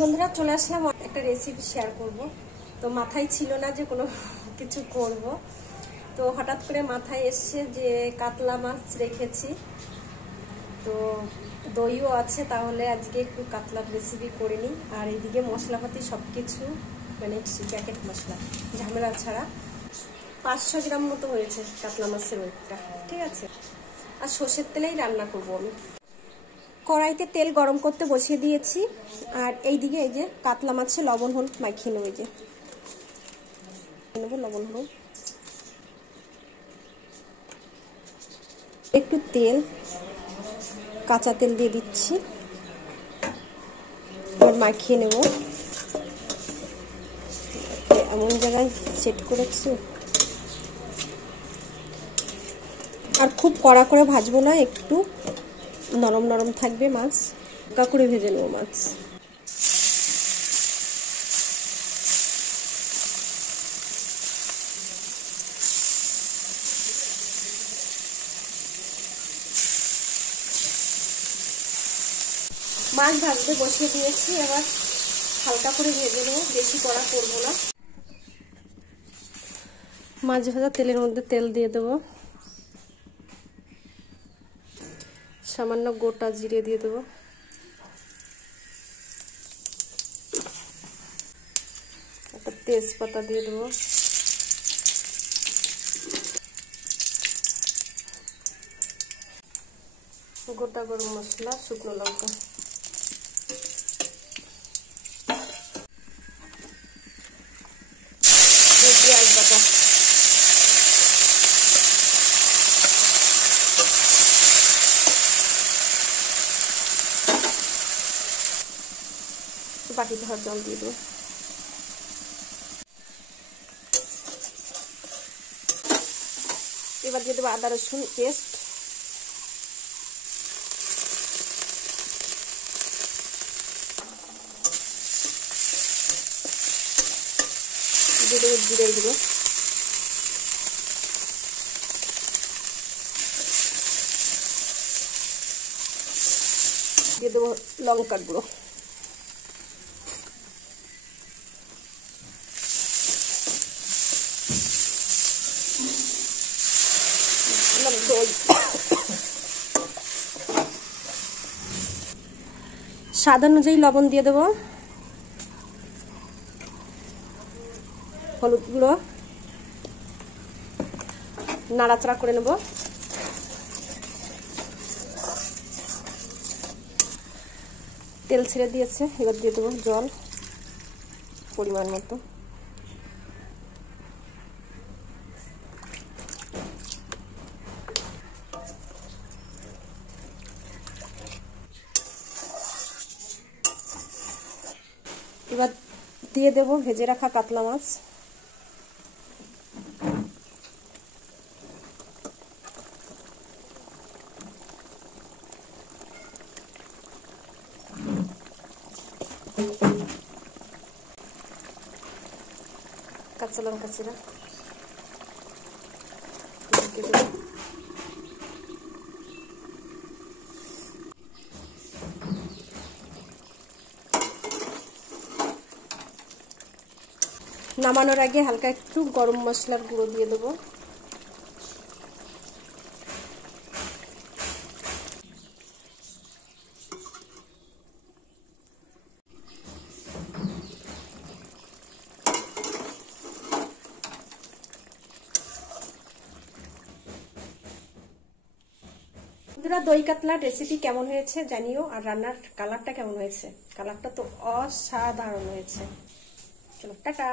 বন্ধুরা চলে আসলাম একটা রেসিপি শেয়ার করব। তো মাথায় ছিল না যে কোনো কিছু করব, তো হঠাৎ করে মাথায় এসছে যে কাতলা মাছ রেখেছি, তো দইও আছে, তাহলে আজকে একটু কাতলার রেসিপি করে নিই। আর এইদিকে মশলাপাতি সব কিছু মানে প্যাকেট মশলা, ঝামেলা ছাড়া। 500 গ্রাম মতো হয়েছে কাতলা মাছের ওয়েটটা, ঠিক আছে। আর সর্ষের তেলেই রান্না করব আমি। কড়াইতে তেল গরম করতে বসিয়ে দিয়েছি, আর এইদিকে এই যে কাতলা মাছে লবণ হলুদ মাখিয়ে নেব। এই যে নেব লবণ হলুদ, একটু তেল, কাঁচা তেল দিয়ে দিচ্ছি, আর মাখিয়ে নেব। এমন জায়গায় সেট করেছি, আর খুব কড়া করে ভাজবো না, একটু নরম নরম থাকবে মাছ, হালকা করে ভেজে নেব মাছ। মাছ ভাজতে বসিয়ে দিয়েছি, এবার হালকা করে ভেজে নেব, বেশি কড়া করবো না। মাছ ভাজা তেলের মধ্যে তেল দিয়ে দেব, সামান্য গোটা জিরে দিয়ে দেব, একটা তেজপাতা দিয়ে দেব, গোটা গরম মশলা, শুকনো লঙ্কা, পেঁয়াজ বাটা, বাটি ধর জল দিয়ে দেবো। এবার দিয়ে দেবো আদা রসুন পেস্ট, দিয়ে দেবো জিরে গুঁড়ো, দিয়ে দেবো লঙ্কার গুঁড়ো, দই, স্বাদ অনুযায়ী লবণ দিয়ে দেবো, হলুদ গুঁড়ো, নাড়াচাড়া করে নেব। তেল ছেড়ে দিয়েছে, এবার দিয়ে দেবো জল পরিমাণ মতো। এবার দিয়ে দেব ভেজে রাখা কাতলা মাছ, কাঁচা লঙ্কা চিরা, নামানোর আগে হালকা একটু গরম মশলার গুঁড়ো দিয়ে দেবো। বন্ধুরা, দই কাতলার রেসিপি কেমন হয়েছে জানিও, আর রান্নার কালারটা কেমন হয়েছে। কালারটা তো অসাধারণ হয়েছে। চলো টাটা।